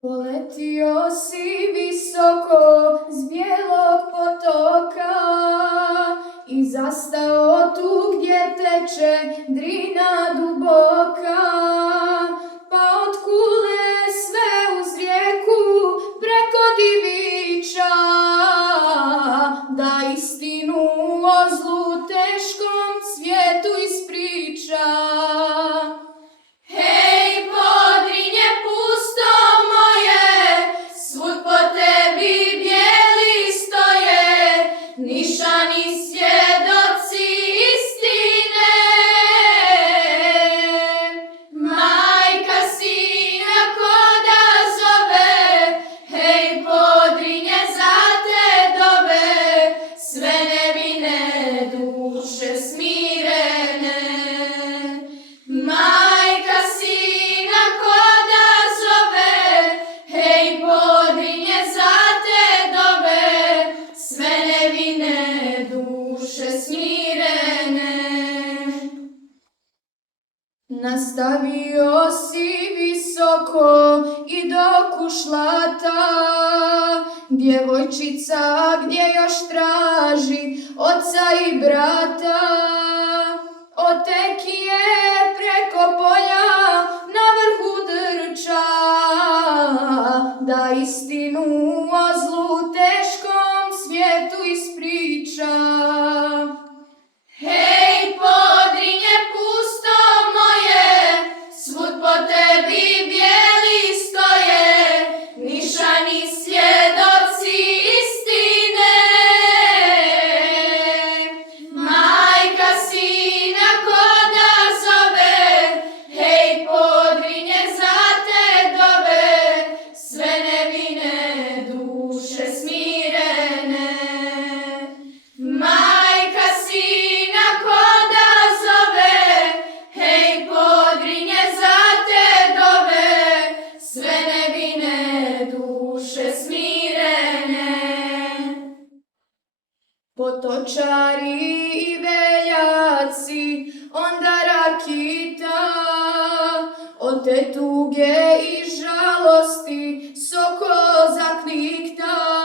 Poletio si visoko s bijelog potoka i zastao tu gdje teče Drina duboka, pa od kule sve uz rijeku preko diviča, da istinu o zlu teškom svijetu ispriča. Nastavio si visoko i do Kušlata, djevojčica gdje još traži oca i brata. Otek je preko polja na vrhu drča, da istinu o zlu teškom svijetu ispriča. Potočari i veljaci, onda rakita, od te tuge i žalosti soko zaklikta.